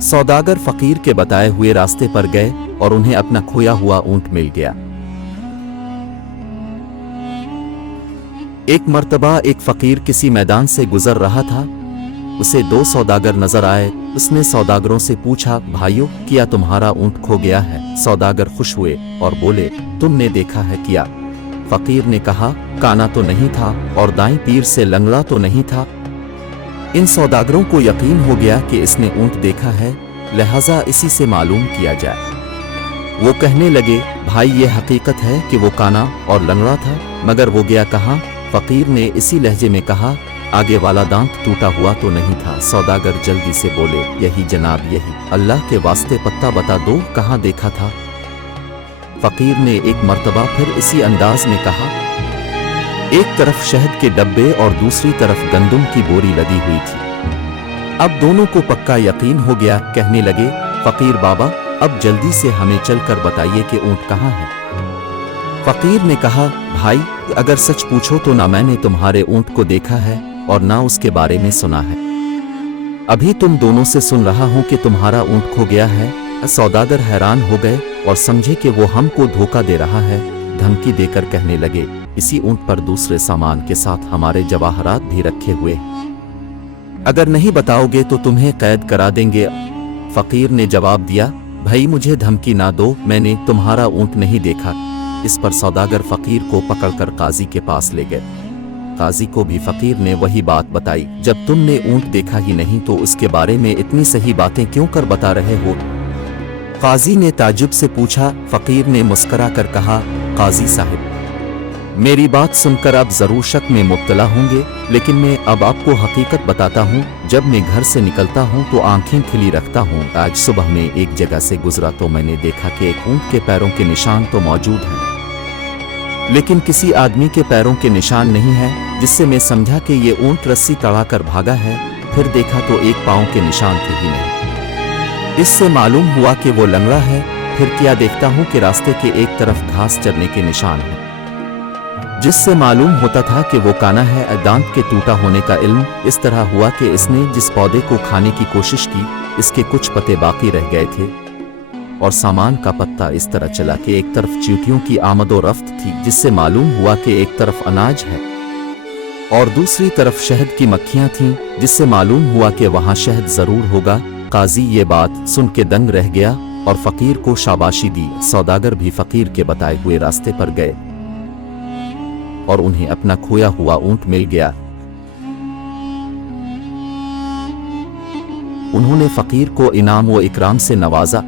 सौदागर फकीर के बताए हुए रास्ते पर गए और उन्हें अपना खोया हुआ ऊंट मिल गया। एक मर्तबा एक फकीर किसी मैदान से गुजर रहा था। उसे दो सौदागर नजर आए। उसने सौदागरों से पूछा, भाइयों, क्या तुम्हारा ऊंट खो गया है? सौदागर खुश हुए और बोले, तुमने देखा है क्या? फकीर ने कहा, काना तो नहीं था और दाईं पीर से लंगड़ा तो नहीं था। इन सौदागरों को यकीन हो गया कि इसने ऊंट देखा है, लिहाजा इसी से मालूम किया जाए। वो कहने लगे, भाई ये हकीकत है कि वो काना और लंगड़ा था, मगर वो गया कहाँ? फकीर ने इसी लहजे में कहा, आगे वाला दांत टूटा हुआ तो नहीं था। सौदागर जल्दी से बोले, यही जनाब, यही। अल्लाह के वास्ते पत्ता बता दो, कहाँ देखा था? फकीर ने एक मर्तबा फिर इसी अंदाज में कहा। एक तरफ शहद के डब्बे और दूसरी तरफ गंदुम की बोरी लदी हुई थी। अब दोनों को पक्का यकीन हो गया। कहने लगे, फकीर बाबा, अब जल्दी से हमें चलकर बताइए कि ऊंट कहाँ है। फकीर ने कहा, भाई, अगर सच पूछो तो ना मैंने तुम्हारे ऊंट को देखा है और ना उसके बारे में सुना है। अभी तुम दोनों से सुन रहा हूं कि तुम्हारा ऊंट खो गया है। सौदागर हैरान हो गए और समझे कि वो हमको धोखा दे रहा है। धमकी देकर कहने लगे, इसी ऊंट पर दूसरे सामान के साथ हमारे जवाहरात भी रखे हुए हैं। अगर नहीं बताओगे तो तुम्हें कैद करा देंगे। फकीर ने जवाब दिया, भाई मुझे धमकी ना दो, मैंने तुम्हारा ऊंट नहीं देखा। इस पर सौदागर फकीर को पकड़कर काजी के पास ले गए। काजी को भी फकीर ने वही बात बताई। जब तुमने ऊंट देखा ही नहीं तो उसके बारे में इतनी सही बातें क्यों कर बता रहे हो? काजी ने ताज्जुब से पूछा। फकीर ने मुस्करा कर कहा, काजी साहब, मेरी बात सुनकर आप जरूर शक में मुब्तला होंगे, लेकिन मैं अब आपको हकीकत बताता हूँ। जब मैं घर से निकलता हूँ तो आंखें खिली रखता हूँ। आज सुबह में एक जगह से गुजरा तो मैंने देखा कि एक ऊंट के पैरों के निशान तो मौजूद हैं, लेकिन किसी आदमी के पैरों के निशान नहीं है, जिससे मैं समझा कि ये ऊंट रस्सी तड़ाकर भागा है। फिर देखा तो एक पांव के निशान थे ही नहीं। इससे मालूम हुआ कि वो लंगड़ा है। फिर क्या देखता हूँ कि रास्ते के एक तरफ घास चरने के निशान हैं, जिससे मालूम होता था कि वो काना है। दांत के टूटा होने का इल्म इस तरह हुआ कि इसने जिस पौधे को खाने की कोशिश की, इसके कुछ पत्ते बाकी रह गए थे और सामान का पत्ता इस तरह चला कि एक तरफ चींटियों की आमदो रफ्त थी, जिससे मालूम हुआ कि एक तरफ अनाज है और दूसरी तरफ शहद की मक्खियां थीं, जिससे मालूम हुआ कि वहां शहद जरूर होगा। काजी ये बात सुन के दंग रह गया और फकीर को शाबाशी दी। सौदागर भी फकीर के बताए हुए रास्ते पर गए और उन्हें अपना खोया हुआ ऊंट मिल गया। उन्होंने फकीर को इनाम व इकराम से नवाजा।